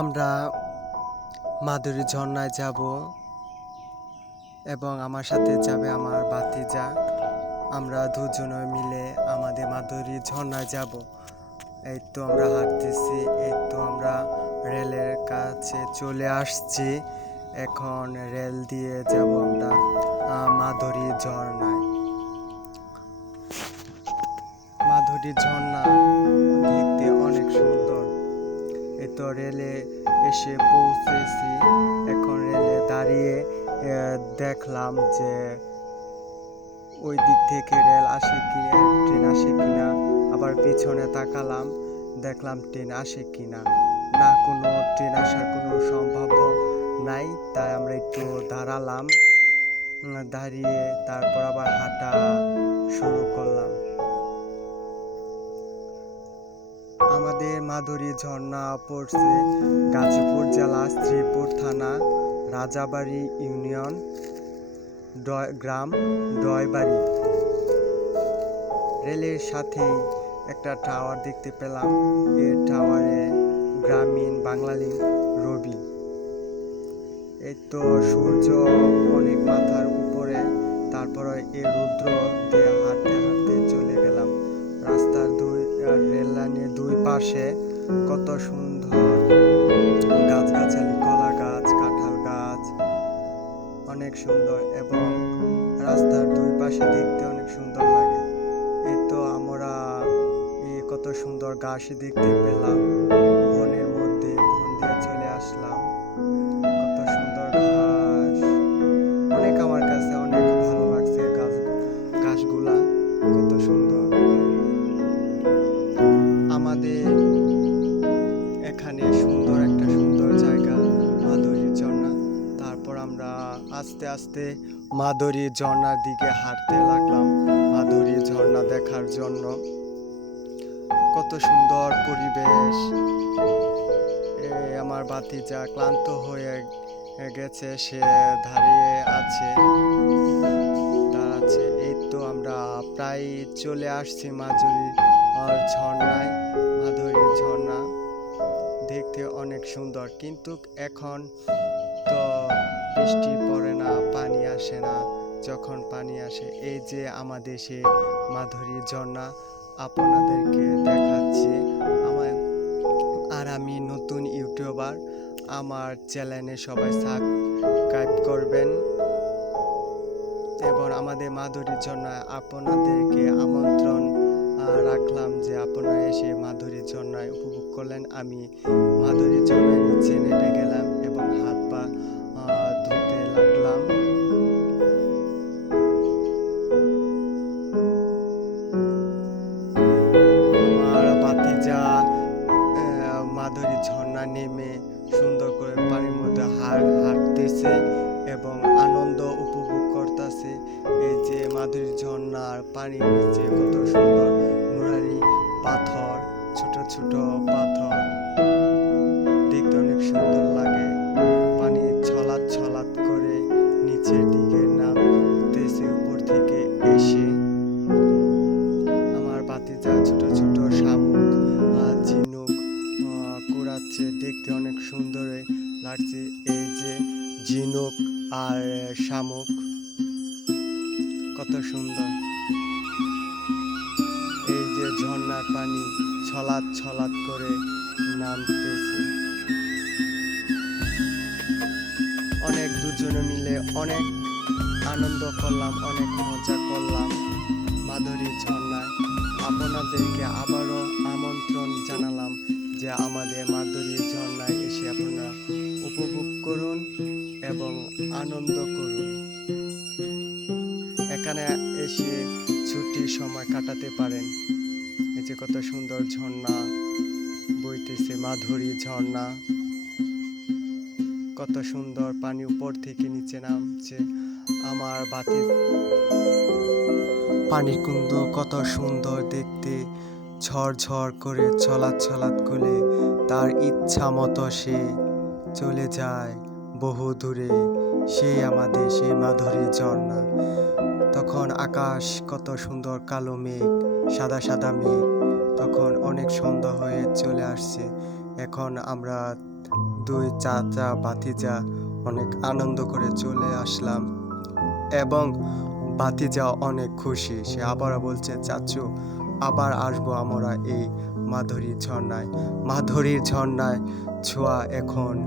আমরা মাধুরী ঝর্ণায় যাব এবং আমার সাথে যাবে আমার বাতিজা আমরা দুজনে মিলে আমাদের মাধুরী ঝর্ণায় যাব। এই তো আমরা হাঁটতেছি, এই তো আমরা রেলের কাছে চলে আসছি। এখন রেল দিয়ে যাব আমরা মাধুরী ঝর্ণায়। মাধুরী ঝর্ণা দেখতে অনেক এসে পৌঁছেছি। এখন রেলে দাঁড়িয়ে দেখলাম যে ওই দিক থেকে রেল আসে কি ট্রেন আসে কিনা, আবার পিছনে তাকালাম, দেখলাম ট্রেন আসে কিনা। না না কোনো ট্রেন আসার কোনো সম্ভাব্য নাই, তাই আমরা একটু দাঁড়ালাম দাঁড়িয়ে তারপর আবার হাঁটা শুরু করলাম। আমাদের মাধুরী ঝর্ণা পড়ছে গাজীপুর জেলা শ্রীপুর থানা, রাজাবাড়ি ইউনিয়ন গ্রাম ডয়বাড়ি রেলের সাথেই একটা টাওয়ার দেখতে পেলাম এর টাওয়ারে গ্রামীণ বাংলালিং রবি। এই তো সূর্য অনেক মাথার উপরে, তারপরে এই রুদ্র দিয়ে হাঁটতে আর রেল লাইনের দুই পাশে কত সুন্দর গাছগাছালি কলা গাছ কাঁঠাল গাছ, অনেক সুন্দর এবং রাস্তার দুই পাশে দেখতে অনেক সুন্দর লাগে। এই তো আমরা কত সুন্দর গাছ দেখতে পেলাম। আস্তে আস্তে মাধুরী ঝর্ণার দিকে হাঁটতে লাগলাম। মাধুরী ঝর্ণা দেখার জন্য কত সুন্দর পরিবেশ। আমার বাতিজা ক্লান্ত হয়ে গেছে, সে দাঁড়িয়ে আছে, দাঁড়াচ্ছে। এই তো আমরা প্রায় চলে আসছি মাধুরী ঝর্ণায়। মাধুরী ঝর্ণা দেখতে অনেক সুন্দর, কিন্তু এখন তো বৃষ্টি পড়ে না, পানি আসে না। যখন পানি আসে, এই যে আমাদের সে মাধুরী ঝর্ণা, আপনাদেরকে দেখাচ্ছি। আমার আর আমি নতুন ইউটিউবার, আমার চ্যানেলে সবাই সাবস্ক্রাইব করবেন। এবং আমাদের মাধুরীর জন্য আপনাদেরকে আমন্ত্রণ রাখলাম যে আপনারা এসে মাধুরীর ঝর্ণায় উপভোগ করলেন। আমি মাধুরীর ঝর্ণায় নিচে নেমে গেলাম। হাত পা ধুতে লাগলাম। আমার মাধুরী ঝর্ণা নেমে সুন্দর করে পানির মধ্যে হার, হাঁটতেছে এবং আনন্দ উপভোগ করতেছে। এই যে মাধুরী ঝর্ণার পানির নিচে কত সুন্দর নুরানি পাথর, ছোট ছোট পাথর এই যে ঝিনুক আর শামুক। কত সুন্দর। এই যে ঝর্ণার পানি ছলাৎ ছলাৎ করে নামতেছে। অনেক দুজনে মিলে অনেক আনন্দ করলাম, অনেক মজা করলাম মাধুরী ঝর্ণায়। আপনাদেরকে আবারও আমন্ত্রণ জানালাম যে আমাদের মাধুরী ঝর্ণায় উপভোগ করুন এবং আনন্দ করুন। এখানে এসে ছুটির সময় কাটাতে পারেন। এই যে কত সুন্দর ঝর্ণা বইতেছে, মাধুরী ঝর্ণা। কত সুন্দর পানি উপর থেকে নিচে নামছে। আমার বাতি পানি কুন্দ কত সুন্দর দেখতে। ঝড় করে ছলাৎ ছলাৎ করে তার ইচ্ছা মতো সে চলে যায় বহু দূরে। সে আমাদের, সে মাধুরী ঝর্ণা। তখন আকাশ কত সুন্দর কালো মেঘ, সাদা সাদা মেঘ। তখন অনেক সন্ধ্যা হয়ে চলে আসছে। এখন আমরা দুই চাচা ভাতিজা অনেক আনন্দ করে চলে আসলাম এবং ভাতিজা অনেক খুশি। সে আবারও বলছে, চাচু, আবার আসব আমরা এই মাধুরীর ঝর্ণায়। মাধুরীর ঝর্ণায় ছোঁয়া এখন